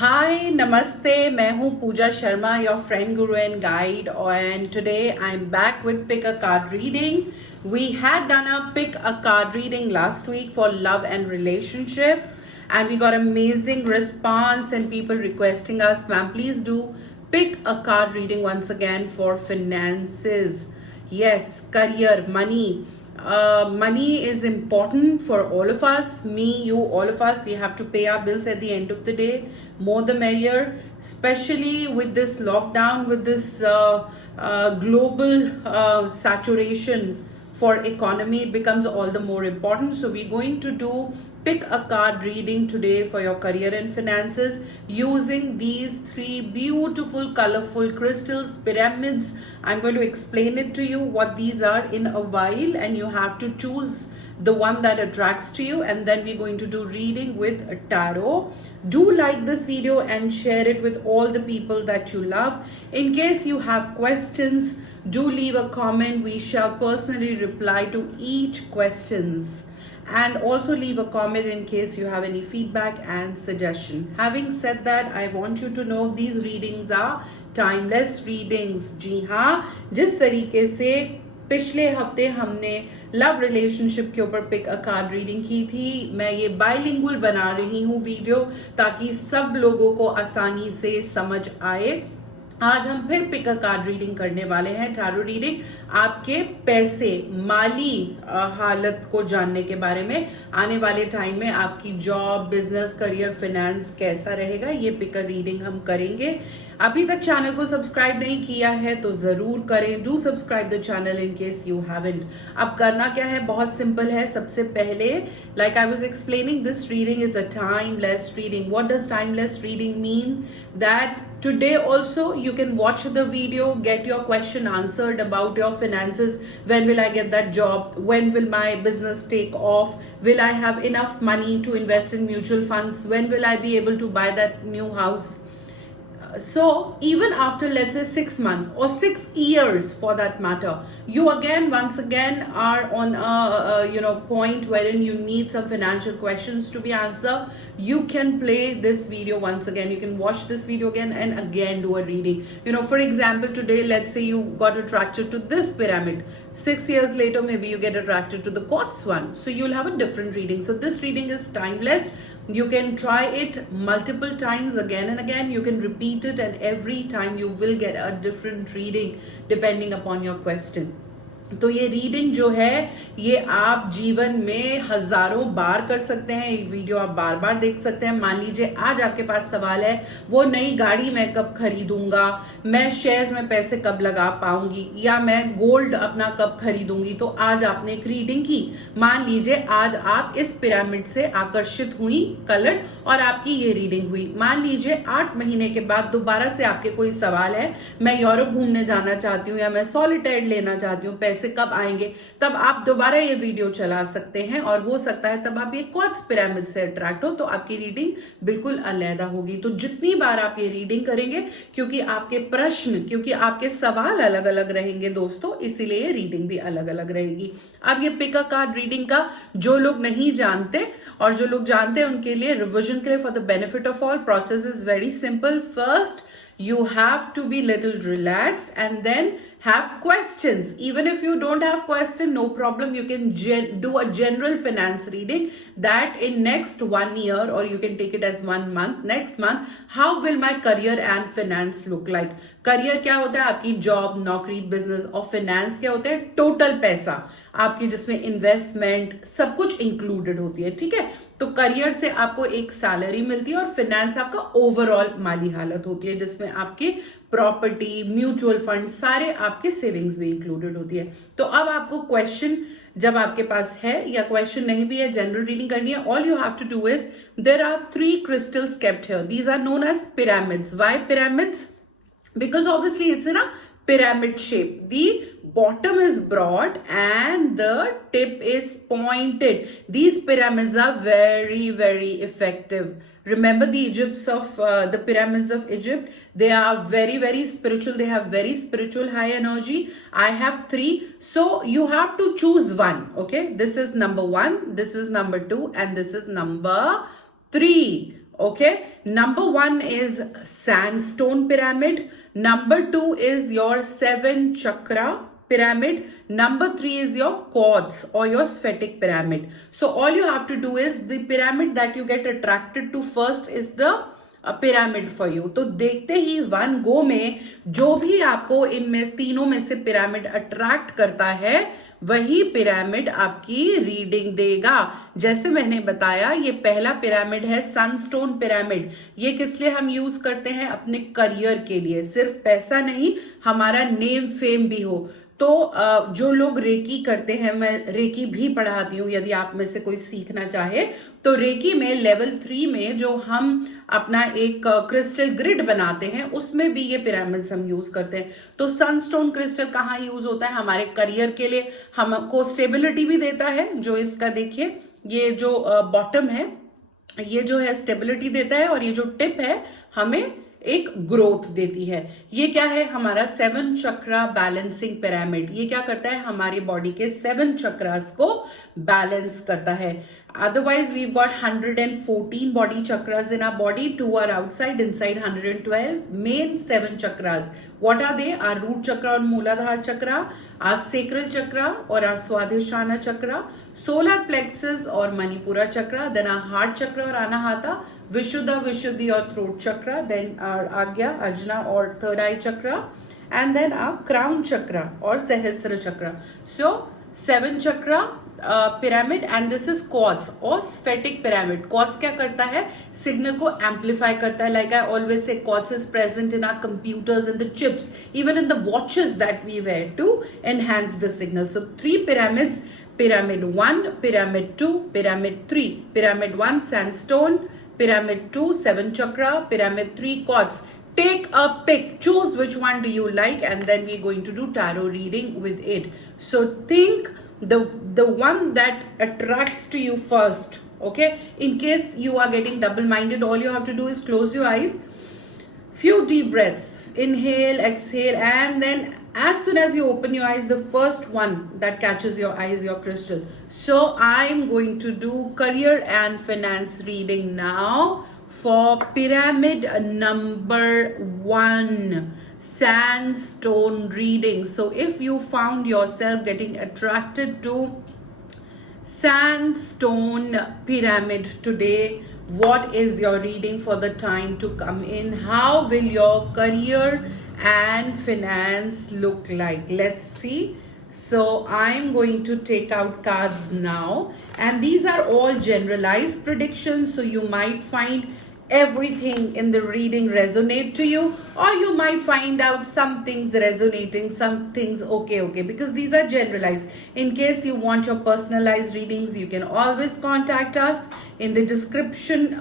Hi, Namaste. मैं हूँ पूजा Sharma, your friend, guru and guide. And today I'm back with Pick a Card reading. We had done a Pick a Card reading last week for love and relationship. And we got amazing response and people requesting us, ma'am, please do pick a card reading once again for finances. Yes, career, money. Money is important for all of us, me, you, all of us. We have to pay our bills at the end of the day. More the merrier, especially with this lockdown, with this global saturation for economy, it becomes all the more important. So we're going to do pick a card reading today for your career and finances using these three beautiful colorful crystals, pyramids. I'm going to explain it to you what these are in a while, and you have to choose the one that attracts to you, and then we're going to do reading with a tarot. Do like this video and share it with all the people that you love. In case you have questions, do leave a comment. We shall personally reply to each questions, and also leave a comment in case you have any feedback and suggestion. Having said that, I want you to know these readings are timeless readings. जी हाँ, जिस तरीके से पिछले हफ्ते हमने love relationship के ऊपर pick a card reading की थी, मैं ये बाइलिंगुअल बना रही हूँ वीडियो ताकि सब लोगों को आसानी से समझ आए। आज हम फिर पिक अ कार्ड रीडिंग करने वाले हैं, टैरो रीडिंग, आपके पैसे, माली हालत को जानने के बारे में। आने वाले टाइम में आपकी जॉब, बिजनेस, करियर, फाइनेंस कैसा रहेगा, ये पिक अ रीडिंग हम करेंगे। अभी तक चैनल को सब्सक्राइब नहीं किया है तो जरूर करें। Do subscribe the channel in case you haven't. अब करना क्या है, बहुत सिंपल है। सबसे पहले, like I was explaining, this reading is a timeless reading. What does timeless reading mean? That today also you can watch the video, get your question answered about your finances. When will I get that job? When will my business take off? Will I have enough money to invest in mutual funds? When will I be able to buy that new house? So even after, let's say, 6 months or 6 years for that matter, you again once again are on a point wherein you need some financial questions to be answered. You can play this video once again, you can watch this video again and again do a reading. For example, today, let's say you got attracted to this pyramid. 6 years later, maybe you get attracted to the quartz one, so you'll have a different reading. So this reading is timeless. You can try it multiple times again and again. You can repeat it, and every time you will get a different reading depending upon your question. तो ये reading जो है, ये आप जीवन में हजारों बार कर सकते हैं। ये वीडियो आप बार बार देख सकते हैं। मान लीजिए आज आपके पास सवाल है, वो नई गाड़ी मैं कब खरीदूंगा, मैं शेयर्स में पैसे कब लगा पाऊंगी, या मैं गोल्ड अपना कब खरीदूंगी। तो आज आपने एक रीडिंग की, मान लीजिए आज आप इस पिरामिड से आकर्षित हुई कलर और आपकी ये रीडिंग हुई। मान लीजिए 8 महीने के बाद दोबारा से आपके कोई सवाल है, मैं यूरोप घूमने जाना चाहती हूँ या मैं सॉलिटेयर लेना चाहती हूँ, पैसे कब आएंगे, तब आप दोबारा ये वीडियो चला सकते हैं, और हो सकता है तब आप ये क्वार्ट्ज पिरामिड से अट्रैक्ट हो, तो आपकी रीडिंग बिल्कुल अलग होगी। तो जितनी बार आप ये रीडिंग करेंगे, क्योंकि आपके प्रश्न, क्योंकि आपके सवाल अलग अलग रहेंगे दोस्तों, इसीलिए ये रीडिंग भी अलग अलग रहेगी। अब ये पिक अ कार्ड रीडिंग का जो लोग नहीं जानते और जो लोग जानते हैं उनके लिए, रिविजन के लिए, for the benefit of all, process is very simple. First, you have to be little relaxed and then have questions. Even if you don't have question, no problem, you can do a general finance reading that in next 1 year, or you can take it as 1 month, next month, how will my career and finance look like. Career क्या होता है, आपकी job, नौकरी, business, और finance क्या होता है, total पैसा आपकी, जिसमें इन्वेस्टमेंट सब कुछ इंक्लूडेड होती है। ठीक है, तो करियर से आपको एक सैलरी मिलती है, और फाइनेंस आपका ओवरऑल माली हालत होती है, जिसमें आपकी प्रॉपर्टी, म्यूचुअल फंड, सारे आपके सेविंग्स भी इंक्लूडेड होती है। तो अब आपको क्वेश्चन जब आपके पास है, या क्वेश्चन नहीं भी है, जनरल रीडिंग करनी है, all you have to do is, there are 3 crystals kept here. These are known as pyramids. Why pyramids? Because obviously it's in a pyramid shape. The bottom is broad and the tip is pointed. These pyramids are very, very effective. Remember the the pyramids of Egypt? They are very, very spiritual. They have very spiritual high energy. I have 3. So you have to choose one. Okay. This is number 1. This is number 2. And this is number 3. Okay. Number 1 is sandstone pyramid. Number 2 is your 7 chakra pyramid. Number 3 is your quartz or your sphatic pyramid. So all you have to do is the pyramid that you get attracted to first is the pyramid for you. तो देखते ही one go में जो भी आपको इनमें तीनों में से पिरामिड अट्रैक्ट करता है वही पिरामिड आपकी रीडिंग देगा. जैसे मैंने बताया ये पहला पिरामिड है सनस्टोन पिरामिड. ये किस लिए हम यूज करते हैं? अपने करियर के लिए. सिर्फ पैसा नहीं, हमारा नेम फेम भी हो. तो जो लोग रेकी करते हैं, मैं रेकी भी पढ़ाती हूँ यदि आप में से कोई सीखना चाहे तो. रेकी में लेवल 3 में जो हम अपना एक क्रिस्टल ग्रिड बनाते हैं उसमें भी ये पिरामिड्स हम यूज करते हैं. तो सनस्टोन क्रिस्टल कहाँ यूज होता है? हमारे करियर के लिए. हमको स्टेबिलिटी भी देता है. जो इसका देखिए ये जो बॉटम है ये जो है स्टेबिलिटी देता है और ये जो टिप है हमें एक ग्रोथ देती है. ये क्या है? हमारा 7 चक्रा बैलेंसिंग पिरामिड. ये क्या करता है? हमारी बॉडी के 7 चक्रास को बैलेंस करता है. Otherwise, we've got 114 body chakras in our body. 2 are outside, inside 112. Main 7 chakras. What are they? Our root chakra or Mooladhara chakra, our sacral chakra or our Swadhisthana chakra, solar plexus or Manipura chakra, then our heart chakra or Anahata, Vishuddha, Vishuddhi or throat chakra, then our Agya, Ajna or third eye chakra, and then our crown chakra or Sahasrara chakra. So 7 chakra pyramid and this is quartz और स्फेटिक pyramid. Quartz क्या करता है? Signal को amplify करता है. Like I always say quartz is present in our computers, in the chips, even in the watches that we wear to enhance the signal. So 3 pyramids: pyramid 1, pyramid 2, pyramid 3. pyramid 1 sandstone, pyramid 2 7 chakra, pyramid 3 quartz. Take a pick, choose which one do you like, and then we're going to do tarot reading with it. So think the one that attracts to you first. Okay, in case you are getting double minded, all you have to do is close your eyes, few deep breaths, inhale, exhale, and then as soon as you open your eyes, the first one that catches your eye is your crystal. So I'm going to do career and finance reading now for pyramid number 1, sandstone reading. So if you found yourself getting attracted to sandstone pyramid today, what is your reading for the time to come in? How will your career and finance look like? Let's see. So I'm going to take out cards now, and these are all generalized predictions, so you might find everything in the reading resonate to you, or you might find out some things resonating, some things okay, because these are generalized. In case you want your personalized readings, you can always contact us. In the description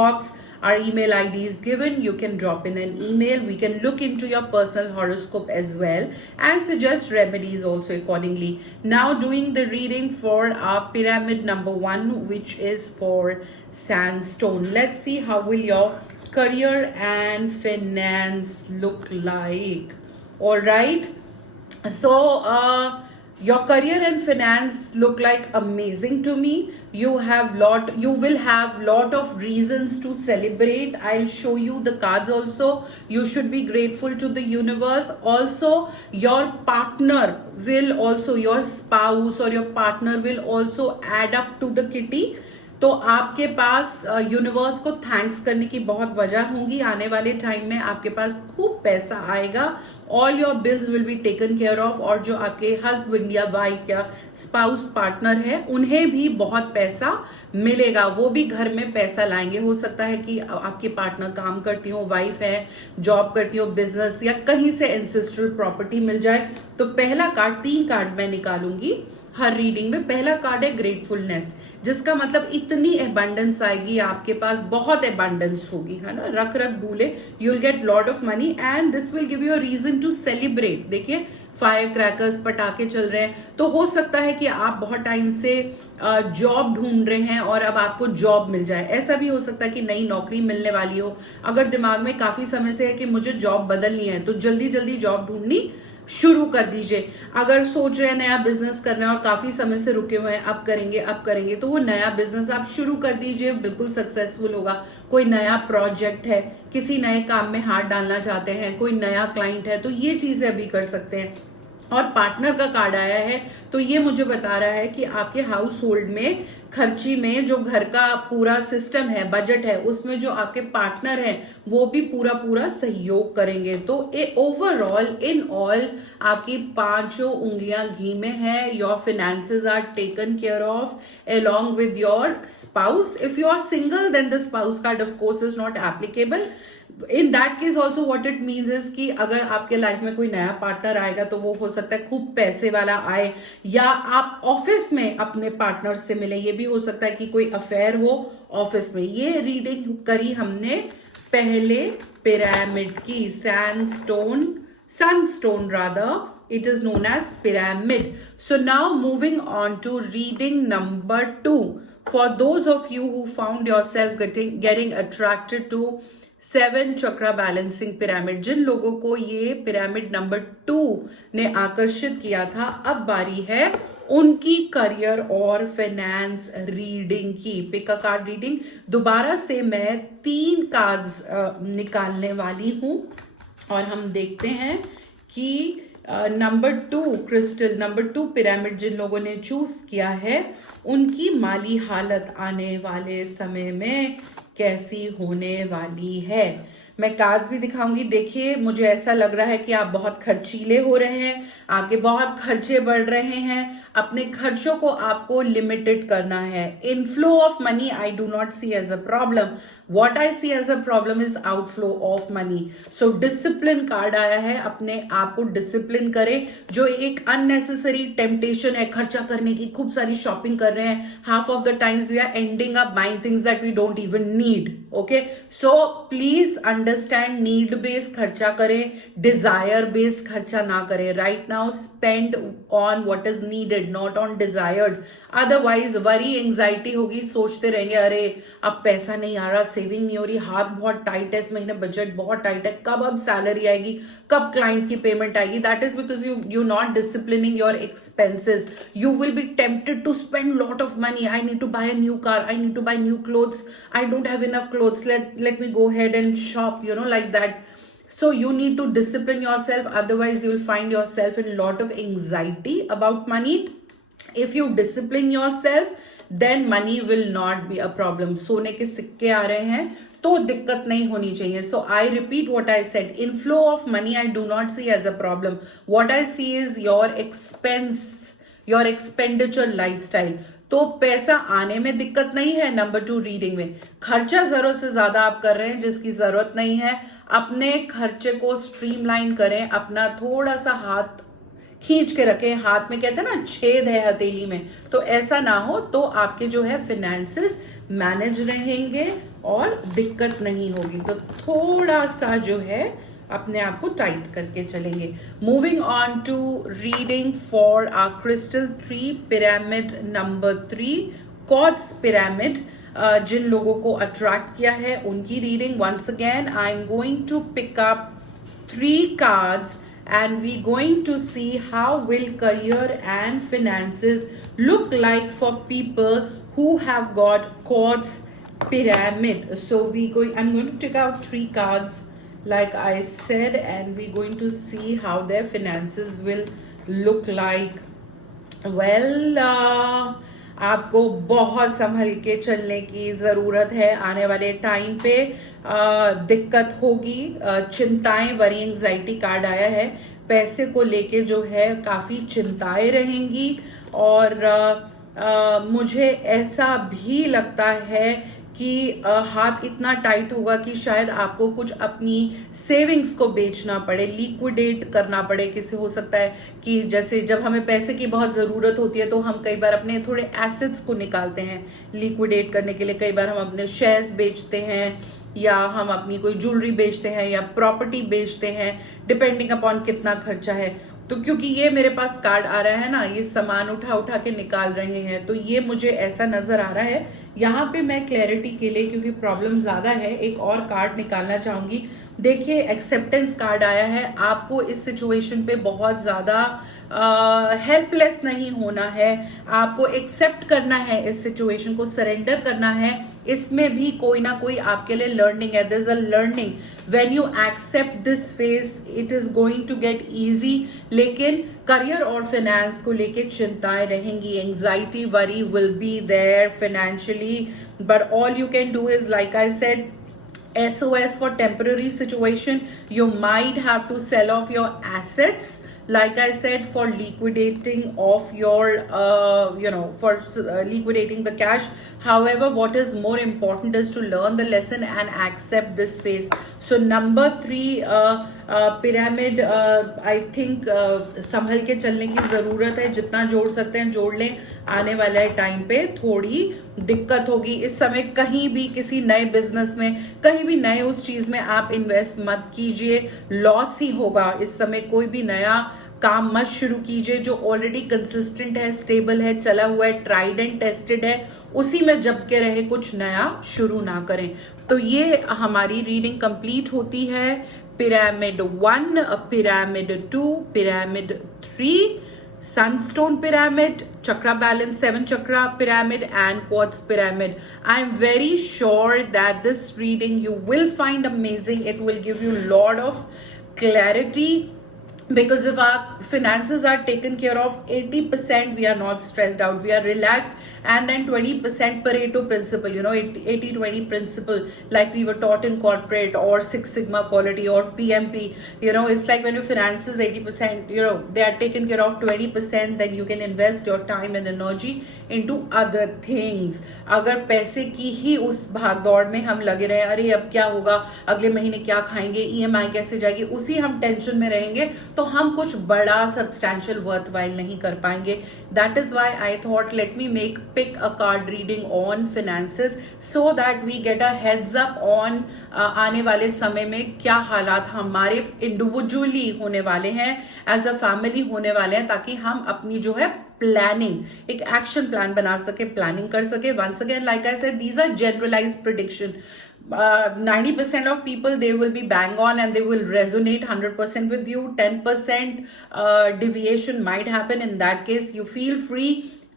box our email ID is given. You can drop in an email. We can look into your personal horoscope as well and suggest remedies also accordingly. Now doing the reading for our pyramid number 1, which is for sandstone. Let's see how will your career and finance look like. All right. So your career and finance look like amazing to me. You will have lot of reasons to celebrate. I'll show you the cards also. You should be grateful to the universe. Also, your partner will also, your spouse or your partner will also add up to the kitty. तो आपके पास universe को thanks करने की बहुत वजह होंगी. आने वाले टाइम में आपके पास खूब पैसा आएगा. All your bills will be taken care of. और जो आपके हस्बैंड या वाइफ या स्पाउस पार्टनर है उन्हें भी बहुत पैसा मिलेगा. वो भी घर में पैसा लाएंगे. हो सकता है कि आपके पार्टनर काम करती हो, वाइफ है जॉब करती हो, बिजनेस या कहीं से एंसेस्ट्रल प्रॉपर्टी मिल जाए. तो पहला कार्ड, 3 कार्ड मैं निकालूंगी हर रीडिंग में. पहला कार्ड है ग्रेटफुलनेस, जिसका मतलब इतनी एबंडेंस आएगी आपके पास, बहुत एबंडेंस होगी, है ना. रख रख भूले, you will get lot of money and this will give you a reason to celebrate. देखिए फायर क्रैकर्स, पटाखे चल रहे हैं. तो हो सकता है कि आप बहुत टाइम से जॉब ढूंढ रहे हैं और अब आपको जॉब मिल जाए. ऐसा भी हो सकता है कि नई नौकरी मिलने वाली हो. अगर दिमाग में काफी समय से है कि मुझे जॉब बदलनी है तो जल्दी जल्दी जॉब ढूंढनी शुरू कर दीजिए। अगर सोच रहे हैं नया बिजनेस करना है और काफी समय से रुके हुए हैं, अब करेंगे, तो वो नया बिजनेस आप शुरू कर दीजिए, बिल्कुल सक्सेसफुल होगा। कोई नया प्रोजेक्ट है, किसी नए काम में हाथ डालना चाहते हैं, कोई नया क्लाइंट है, तो ये चीजें अभी कर सकते हैं। और पार्टनर का कार्ड आया है, तो ये मुझे बता रहा है कि आपके हाउस होल्ड में, खर्ची में, जो घर का पूरा सिस्टम है, बजट है, उसमें जो आपके पार्टनर हैं वो भी पूरा पूरा सहयोग करेंगे। तो ओवरऑल इन ऑल आपकी पांचों उंगलियां घी में है। Your finances are taken care of along with your spouse. If you are single, then the spouse card of course is not applicable. In that case also what it means is कि अगर आपके life में कोई नया partner आएगा तो वो हो सकता है खूब पैसे वाला आए, या आप ऑफिस में अपने पार्टनर से मिले, ये भी हो सकता है कि कोई अफेयर हो ऑफिस में। ये रीडिंग करी हमने पहले पिरामिड की, sunstone rather, it is known as pyramid. So now moving on to reading number 2. For those of you who found yourself getting attracted to 7 chakra balancing pyramid, जिन लोगों को ये पिरामिड नंबर 2 ने आकर्षित किया था, अब बारी है उनकी करियर और फाइनेंस रीडिंग की। Pick a card reading. दोबारा से मैं 3 कार्ड्स निकालने वाली हूं और हम देखते हैं कि नंबर 2 क्रिस्टल, नंबर 2 पिरामिड जिन लोगों ने चूज किया है, उनकी माली हालत आने वाले समय में कैसी होने वाली है। मैं कार्ड्स भी दिखाऊंगी। देखिए, मुझे ऐसा लग रहा है कि आप बहुत खर्चीले हो रहे हैं, आपके बहुत खर्चे बढ़ रहे हैं। अपने खर्चों को आपको लिमिटेड करना है। Inflow of money I do not see as a problem, what I see as a problem is outflow of money. So discipline card आया है, अपने आप को डिसिप्लिन करें। जो एक अननेसेसरी टेम्पटेशन है खर्चा करने की, खूब सारी शॉपिंग कर रहे हैं, half of the times we are ending up buying things that we don't even need. Okay, so please understand, need based खर्चा करें, डिजायर बेस्ड खर्चा ना करें। Right now spend on what is needed, not on desired. Otherwise worry, anxiety होगी, सोचते रहेंगे अरे अब पैसा नहीं आ रहा, सेविंग नहीं हो रही, हाथ बहुत टाइट है, इस महीने बजट बहुत टाइट है, कब अब सैलरी आएगी, कब क्लाइंट की पेमेंट आएगी। That is because you not disciplining your expenses. You will be tempted to spend lot of money. I need to buy a new car, I need to buy new clothes, I don't have enough clothes, let me go ahead and shop, like that. So you need to discipline yourself, otherwise you will find yourself in a lot of anxiety about money. If you discipline yourself, then money will not be a problem. सोने के सिक्के आ रहे हैं तो दिक्कत नहीं होनी चाहिए. So I repeat what I said. Inflow of money I do not see as a problem. What I see is your expense, your expenditure lifestyle. तो पैसा आने में दिक्कत नहीं है. नंबर 2 रीडिंग में खर्चा जरूरत से ज्यादा आप कर रहे हैं जिसकी जरूरत नहीं है. अपने खर्चे को स्ट्रीमलाइन करें. अपना थोड़ा सा हाथ खींच के रखें. हाथ में कहते हैं ना छेद है हथेली में, तो ऐसा ना हो. तो आपके जो है फिनेंसेस मैनेज रहेंगे और दिक्कत नहीं होगी. तो थोड़ा सा जो है अपने आप को टाइट करके चलेंगे. Moving on to reading for our crystal tree pyramid number 3 quartz pyramid. जिन लोगों को अट्रैक्ट किया है उनकी reading. Once again I am going to pick up 3 cards and we going to see how will career and finances look like for people who have got quartz pyramid. So I'm going to take out 3 cards like I said, and we're going to see how their finances will look like. Well, आपको बहुत संभल के चलने की ज़रूरत है. आने वाले time पे दिक्कत होगी. चिंताएं, वरी, एंग्जाइटी कार्ड आया है. पैसे को लेके जो है काफ़ी चिंताएं रहेंगी. और मुझे ऐसा भी लगता है कि हाथ इतना टाइट होगा कि शायद आपको कुछ अपनी सेविंग्स को बेचना पड़े, लिक्विडेट करना पड़े. किसी हो सकता है कि जैसे जब हमें पैसे की बहुत ज़रूरत होती है तो हम कई बार अपने थोड़े एसेट्स को निकालते हैं लिक्विडेट करने के लिए. कई बार हम अपने शेयर्स बेचते हैं, या हम अपनी कोई ज्वेलरी बेचते हैं, या प्रॉपर्टी बेचते हैं, डिपेंडिंग अपॉन कितना खर्चा है. तो क्योंकि ये मेरे पास कार्ड आ रहा है ना, ये सामान उठा उठा के निकाल रहे हैं, तो ये मुझे ऐसा नजर आ रहा है यहाँ पे मैं क्लैरिटी के लिए, क्योंकि प्रॉब्लम ज़्यादा है, एक और कार्ड निकालना चाहूँगी। देखिए, एक्सेप्टेंस कार्ड आया है। आपको इस सिचुएशन पे बहुत ज़्यादा हेल्पलेस नहीं होना है, आपको एक्सेप्ट करना है, इस सिचुएशन को सरेंडर करना है। इसमें भी कोई ना कोई आपके लिए लर्निंग है। There is a learning when you accept this phase, it is going to get easy. लेकिन करियर और फाइनेंस को लेके चिंताएं रहेंगी, anxiety, worry will be there financially, but all you can do is, like I said, SOS for temporary situation. You might have to sell off your assets, like I said, for liquidating of your for liquidating the cash. However, what is more important is to learn the lesson and accept this phase. So number 3, pyramid, I think संभल के चलने की ज़रूरत है। जितना जोड़ सकते हैं जोड़ लें, आने वाले टाइम पे थोड़ी दिक्कत होगी। इस समय कहीं भी किसी नए बिजनेस में, कहीं भी नए उस चीज़ में आप इन्वेस्ट मत कीजिए, लॉस ही होगा। इस समय कोई भी नया काम मत शुरू कीजिए जो ऑलरेडी कंसिस्टेंट है, स्टेबल है, चला हुआ है, ट्राइड एंड टेस्टेड है, उसी में जम के रहे, कुछ नया शुरू ना करें। तो ये हमारी रीडिंग कंप्लीट होती है। Pyramid 1, pyramid 2, pyramid 3, sunstone pyramid, chakra balance, 7 chakra pyramid, and quartz pyramid. I am very sure that this reading you will find amazing. It will give you a lot of clarity, because if our finances are taken care of, 80% we are not stressed out, we are relaxed. And then 20% Pareto principle, 80-20 principle, like we were taught in corporate or Six Sigma quality or PMP. It's like when your finances 80%, they are taken care of, 20% then you can invest your time and energy into other things. अगर पैसे की ही उस भाग दौड़ में हम लगे रहे, अरे अब क्या होगा, अगले महीने क्या खाएंगे, EMI कैसे जाएगी, उसी हम टेंशन में रहेंगे, तो हम कुछ बड़ा सब्सटैंशियल वर्थवाइल नहीं कर पाएंगे। That is why I thought let me make pick a card reading on finances, so that we get a heads up on आने वाले समय में क्या हालात हमारे इंडिविजुअली होने वाले हैं, एज अ फैमिली होने वाले हैं, ताकि हम अपनी जो है प्लानिंग, एक एक्शन प्लान बना सके, प्लानिंग कर सके। Once again, like I said, these are generalized prediction. 90% of people, they will be bang on and they will resonate 100% with you. 10% deviation might happen. In that case, you feel free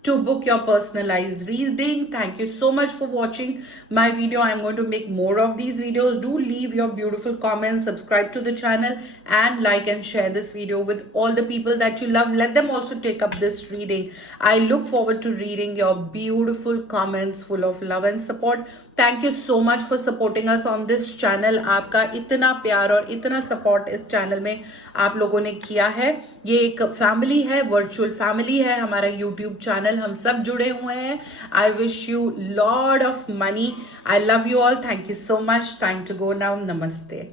to book your personalized reading. Thank you so much for watching my video. I'm going to make more of these videos. Do leave your beautiful comments, subscribe to the channel, and like and share this video with all the people that you love. Let them also take up this reading. I look forward to reading your beautiful comments full of love and support. Thank you so much for supporting us on this channel. आपका इतना प्यार और इतना support इस channel में आप लोगों ने किया है। ये एक फैमिली है, वर्चुअल फैमिली है हमारा यूट्यूब चैनल, हम सब जुड़े हुए हैं। I wish you lot of money. I love you all. Thank you so much. Time to go now. नमस्ते।